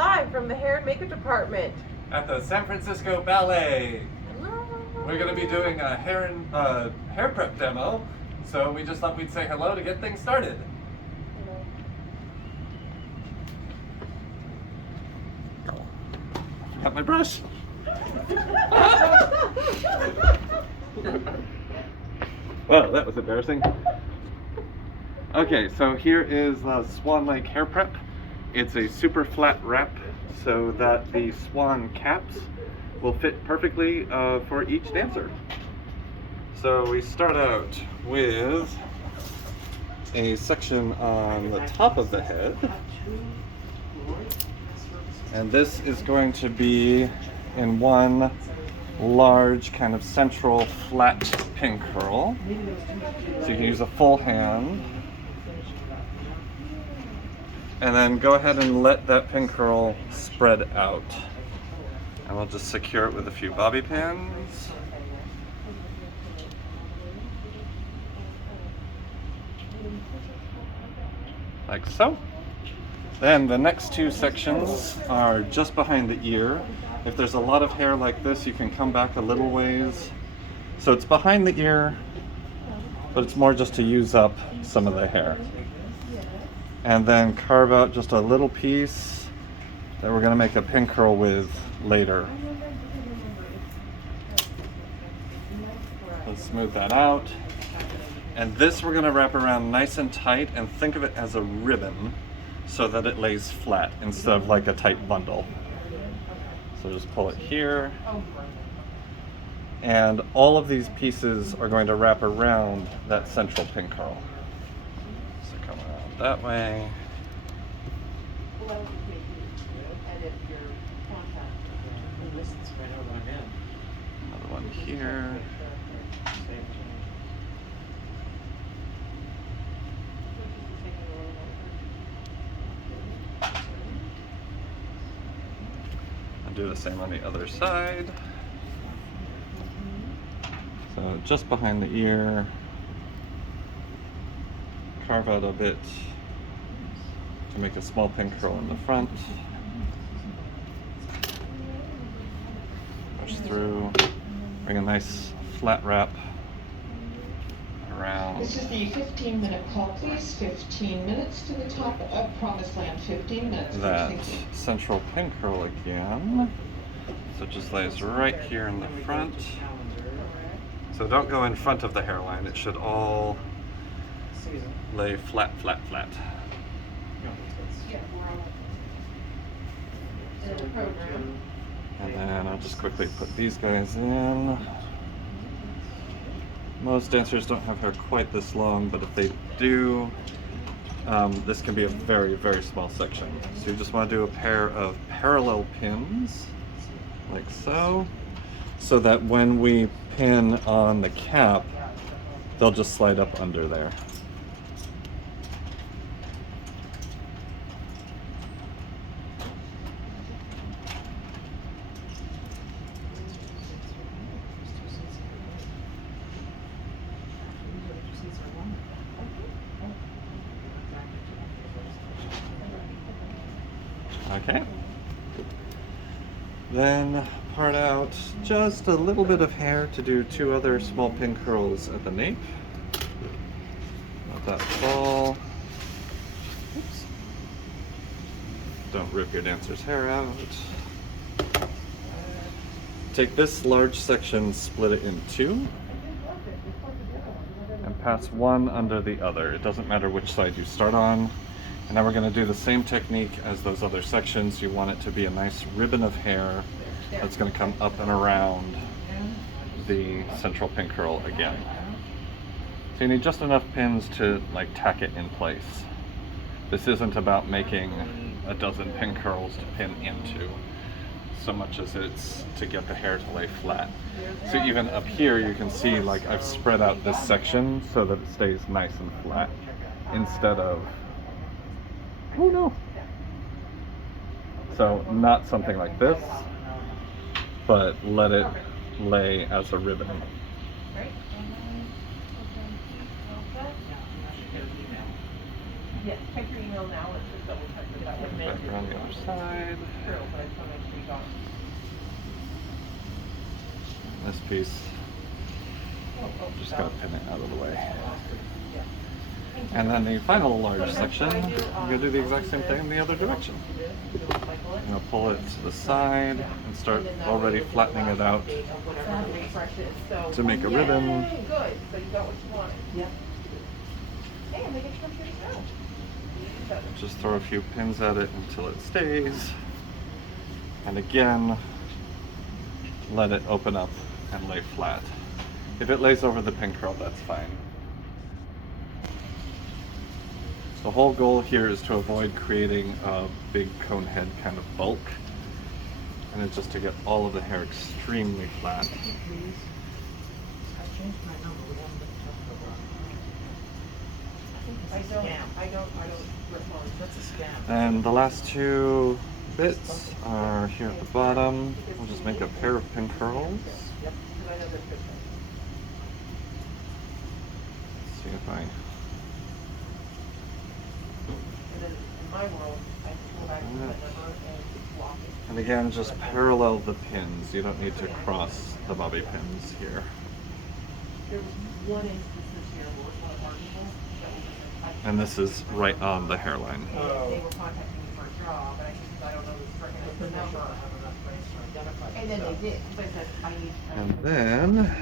live from the hair and makeup department at the San Francisco Ballet. Hello. We're going to be doing a hair prep demo, so we just thought we'd say hello to get things started. Got my brush. Well, that was embarrassing. Okay, so here is the Swan Lake hair prep. It's a super flat wrap so that the swan caps will fit perfectly for each dancer. So we start out with a section on the top of the head. And this is going to be in one large kind of central flat pin curl. So you can use a full hand. And then go ahead and let that pin curl spread out. And we'll just secure it with a few bobby pins. Like so. Then the next two sections are just behind the ear. If there's a lot of hair like this, you can come back a little ways. So it's behind the ear, but it's more just to use up some of the hair. And then carve out just a little piece that we're going to make a pin curl with later. Let's smooth that out. And this we're going to wrap around nice and tight and think of it as a ribbon so that it lays flat instead of like a tight bundle. So just pull it here. And all of these pieces are going to wrap around that central pin curl. So come around that way. Another one here. And do the same on the other side. So just behind the ear, carve out a bit to make a small pin curl in the front. Push through, bring a nice flat wrap around. This is the 15-minute call, please. 15 minutes to the top of Promised Land. 15 minutes. That central pin curl again. So it just lays right here in the front. So don't go in front of the hairline. It should all lay flat, flat, flat. And then I'll just quickly put these guys in. Most dancers don't have hair quite this long, but if they do, this can be a very, very small section. So you just want to do a pair of parallel pins, like so that when we pin on the cap, they'll just slide up under there. Okay. Then part out just a little bit of hair to do two other small pin curls at the nape. Let that fall. Oops. Don't rip your dancer's hair out. Take this large section, split it in two, and pass one under the other. It doesn't matter which side you start on. And now we're going to do the same technique as those other sections. You want it to be a nice ribbon of hair that's going to come up and around the central pin curl again. So you need just enough pins to like tack it in place. This isn't about making a dozen pin curls to pin into, so much as it's to get the hair to lay flat. So even up here you can see like I've spread out this section so that it stays nice and flat instead of, oh no. So not something like this, but let it lay as a ribbon. Yes, check your email now, let's just double check that that was meant. Back around the other side. True, but I just wanna make sure you got it. This piece, just gotta that pin it out of the way. Yeah. Thank you. And then the final large So section, what I do, you're gonna do the exact same thing in the other direction. You'll cycle it. I'm gonna pull it to the side and start And then that already way you'll flattening get it the out last date of whatever the refresh is. So- to make a Yay, ribbon. Good, so you got what you wanted. Yep. Hey, I'm making some pretty now. Just throw a few pins at it until it stays. And again, let it open up and lay flat. If it lays over the pin curl, that's fine. The whole goal here is to avoid creating a big cone head kind of bulk. And it's just to get all of the hair extremely flat. I don't respond. That's a scam. And the last two bits are here at the bottom. We'll just make a pair of pin curls. Yep, because I know this good. Let's see if I... And then in my world, I can go back to the number and block it. And again, just parallel the pins. You don't need to cross the bobby pins here. There was one instance this year where one of our people that was just And this is right on the hairline. they were contacting me for a job, and I don't know the number. And then they did, because I said, I need. And then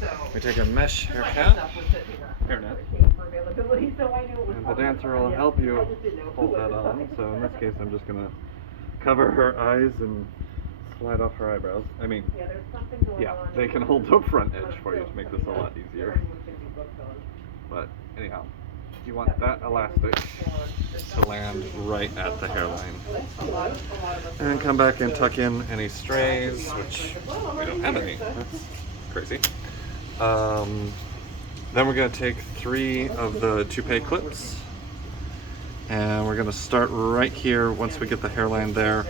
So. we take a mesh My haircut. stuff was sitting there. Hairnet. For availability, so I knew it was. And the coming. dancer will Yeah, help you I just didn't know hold who that at the on. time. So in this case, I'm just gonna cover her eyes and slide off her eyebrows. I mean, Yeah, there's something going yeah, on. they can hold the front edge for you to make this a lot easier. Everyone's gonna be booked on. But anyhow, you want that elastic to land right at the hairline. A lot of us. And then come back and tuck in any strays, which we don't have any. That's crazy. Then we're going to take 3 of the toupee clips, and we're going to start right here. Once we get the hairline there,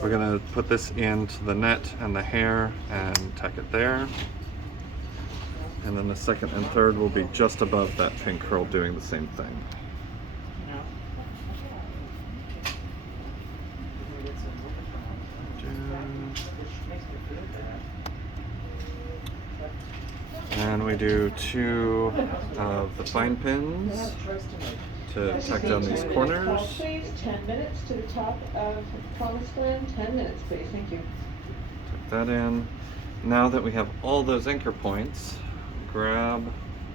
we're going to put this into the net and the hair and tack it there. And then the second and third will be just above that pin curl, doing the same thing. And we do 2 of the fine pins to tack down these corners. Call, please. 10 minutes to the top of Promised Land. 10 minutes, please. Thank you. Tuck that in. Now that we have all those anchor points, grab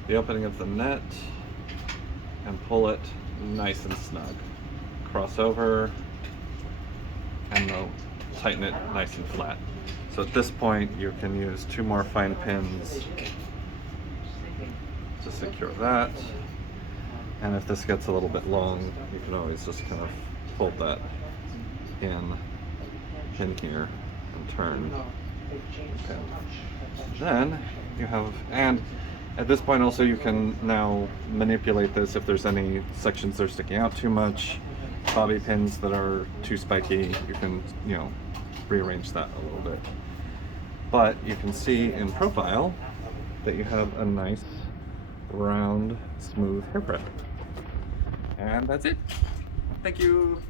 the opening of the net and pull it nice and snug. Cross over and they'll tighten it nice and flat. So at this point you can use 2 more fine pins to secure that. And if this gets a little bit long, you can always just kind of fold that in here and turn. Okay. Then you have, and at this point also you can now manipulate this if there's any sections that are sticking out too much, bobby pins that are too spiky, you can, you know, rearrange that a little bit. But you can see in profile that you have a nice round smooth hair prep. And that's it. Thank you.